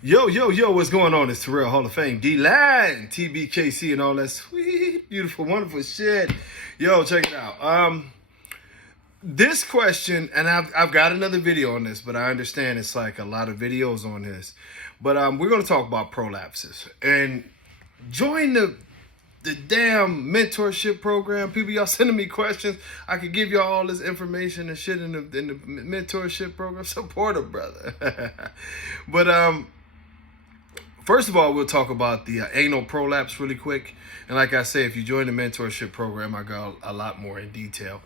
Yo, what's going on? It's Terrell Hall of Fame, D-Line, tbkc, and all that sweet, beautiful, wonderful shit. Yo, check it out. This question, and I've got another video on this, but I understand it's like a lot of videos on this. But we're going to talk about prolapses. And join the damn mentorship program. People, y'all sending me questions. I could give y'all all this information and shit in the mentorship program. Support a brother. But first of all, we'll talk about the anal prolapse really quick. And like I say, if you join the mentorship program, I go a lot more in detail.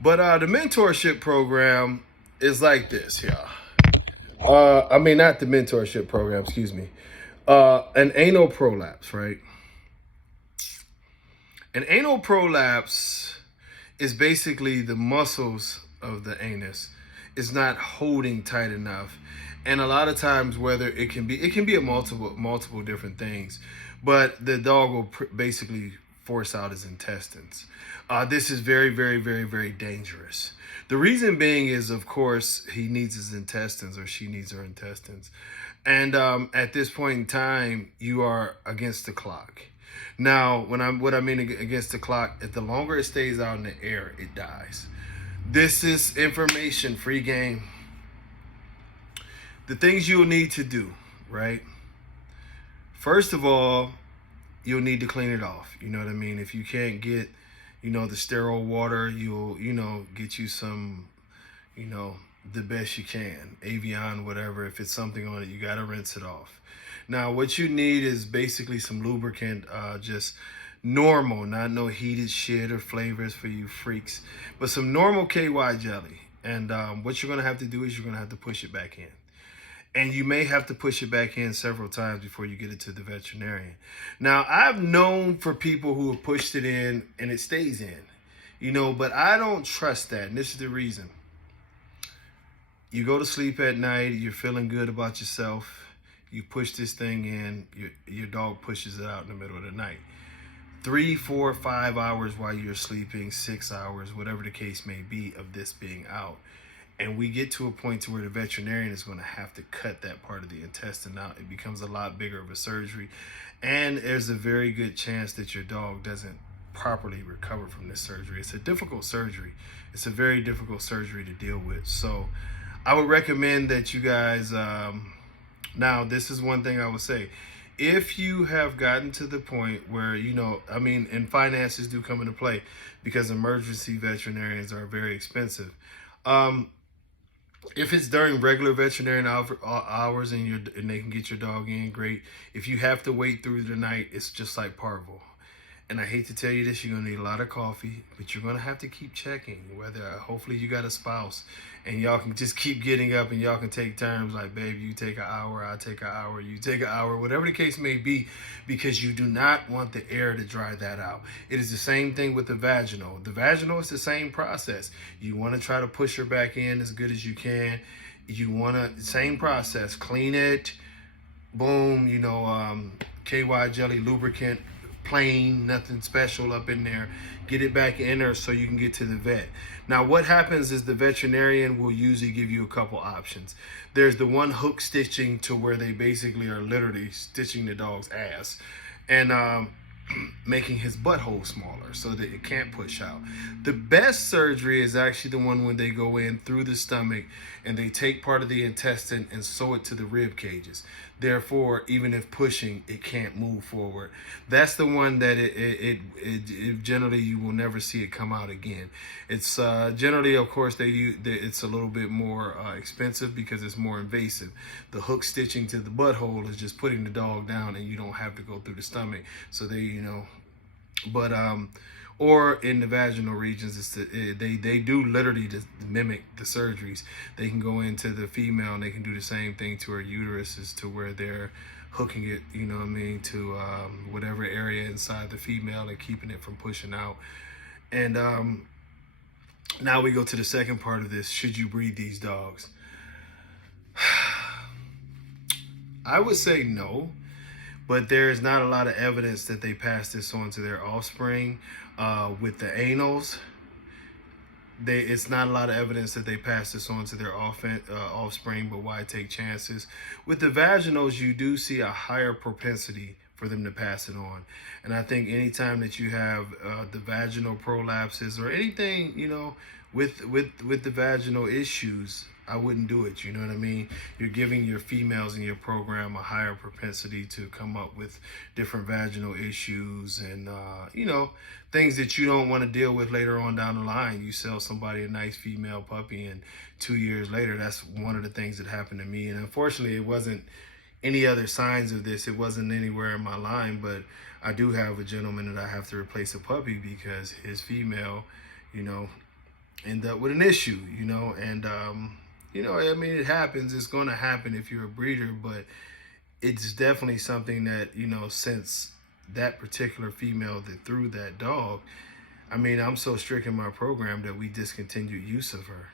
But the mentorship program is like this, y'all. I mean, not the mentorship program, excuse me. An anal prolapse, right? An anal prolapse is basically the muscles of the anus is not holding tight enough. And a lot of times, whether it can be a multiple different things, but the dog will basically force out his intestines. This is very, very, very, very dangerous. The reason being is, of course, he needs his intestines, or she needs her intestines. And at this point in time, you are against the clock. Now, what I mean against the clock, if the longer it stays out in the air, it dies. This is information, free game. The things you'll need to do, right? First of all, you'll need to clean it off. You know what I mean? If you can't get, the sterile water, you'll, get you some, the best you can. Avion, whatever. If it's something on it, you got to rinse it off. Now, what you need is basically some lubricant, just normal, not no heated shit or flavors for you freaks, but some normal KY jelly. And what you're going to have to do is you're going to have to push it back in. And you may have to push it back in several times before you get it to the veterinarian. Now, I've known for people who have pushed it in and it stays in, but I don't trust that. And this is the reason. You go to sleep at night, you're feeling good about yourself. You push this thing in, your dog pushes it out in the middle of the night. 3, 4, 5 hours while you're sleeping, 6 hours, whatever the case may be of this being out. And we get to a point to where the veterinarian is going to have to cut that part of the intestine out. It becomes a lot bigger of a surgery. And there's a very good chance that your dog doesn't properly recover from this surgery. It's a difficult surgery. It's a very difficult surgery to deal with. So I would recommend that you guys, now this is one thing I would say. If you have gotten to the point where, and finances do come into play because emergency veterinarians are very expensive. If it's during regular veterinarian hours and they can get your dog in, great. If you have to wait through the night, it's just like parvo. And I hate to tell you this, you're going to need a lot of coffee, but you're going to have to keep checking hopefully you got a spouse and y'all can just keep getting up and y'all can take turns like, babe, you take an hour, I take an hour, you take an hour, whatever the case may be, because you do not want the air to dry that out. It is the same thing with the vaginal. The vaginal is the same process. You want to try to push her back in as good as you can. You want to, same process, clean it, boom, KY jelly, lubricant, plain, nothing special up in there. Get it back in there so you can get to the vet. Now, what happens is the veterinarian will usually give you a couple options. There's the one hook stitching to where they basically are literally stitching the dog's ass and making his butthole smaller so that it can't push out. The best surgery is actually the one when they go in through the stomach and they take part of the intestine and sew it to the rib cages. Therefore, even if pushing, it can't move forward. That's the one that it generally you will never see it come out again. It's generally, of course, it's a little bit more expensive because it's more invasive. The hook stitching to the butthole is just putting the dog down and you don't have to go through the stomach. So but or in the vaginal regions, they do literally just mimic the surgeries. They can go into the female and they can do the same thing to her uteruses to where they're hooking it, to whatever area inside the female and keeping it from pushing out. And now we go to the second part of this. Should you breed these dogs? I would say no. But there is not a lot of evidence that they pass this on to their offspring. With the anals, it's not a lot of evidence that they pass this on to their offspring, but why take chances? With the vaginals, you do see a higher propensity for them to pass it on. And I think anytime that you have the vaginal prolapses or anything, with the vaginal issues, I wouldn't do it. You know what I mean? You're giving your females in your program a higher propensity to come up with different vaginal issues and, things that you don't want to deal with later on down the line. You sell somebody a nice female puppy, and 2 years later, that's one of the things that happened to me. And unfortunately, it wasn't any other signs of this. It wasn't anywhere in my line, but I do have a gentleman that I have to replace a puppy because his female, end up with an issue, and I mean, it happens. It's going to happen if you're a breeder, but it's definitely something that, since that particular female that threw that dog, I mean, I'm so strict in my program that we discontinued use of her.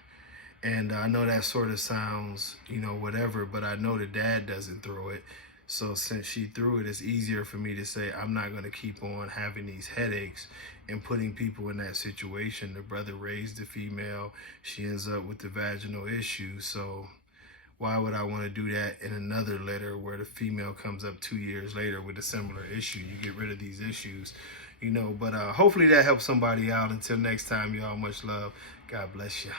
And I know that sort of sounds, whatever, but I know the dad doesn't throw it. So since she threw it, it's easier for me to say I'm not going to keep on having these headaches and putting people in that situation. The brother raised the female. She ends up with the vaginal issue. So why would I want to do that in another litter where the female comes up 2 years later with a similar issue? You get rid of these issues, but hopefully that helps somebody out. Until next time, y'all, much love. God bless you.